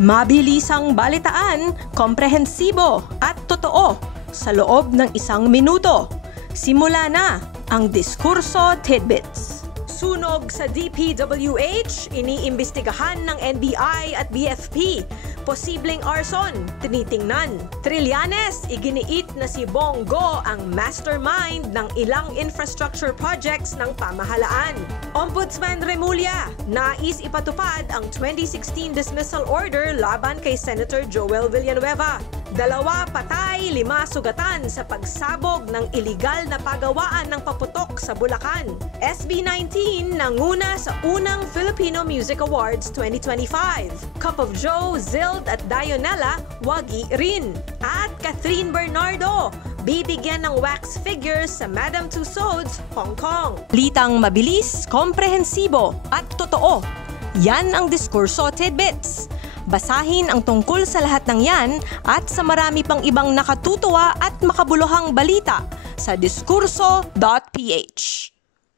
Mabilisang balitaan, komprehensibo at totoo sa loob ng 1 minuto. Simula na ang Diskurso Tidbits. Sunog sa DPWH, iniimbestigahan ng NBI at BFP. Posibleng arson, tinitingnan. Trillanes, iginiit na si Bongo ang mastermind ng ilang infrastructure projects ng pamahalaan. Ombudsman Remulla, nais ipatupad ang 2016 dismissal order laban kay Senator Joel Villanueva. 2 patay, 5 sugatan sa pagsabog ng iligal na pagawaan ng paputok sa Bulacan. SB 19 nanguna sa unang Filipino Music Awards 2025. Cup of Joe, Zild at Dionella, wagi rin. At Catherine Bernardo, bibigyan ng wax figures sa Madame Tussauds, Hong Kong. Litang mabilis, komprehensibo at totoo. Yan ang Diskurso Tidbits. Basahin ang tungkol sa lahat ng yan at sa marami pang ibang nakatutuwa at makabuluhang balita sa diskurso.ph.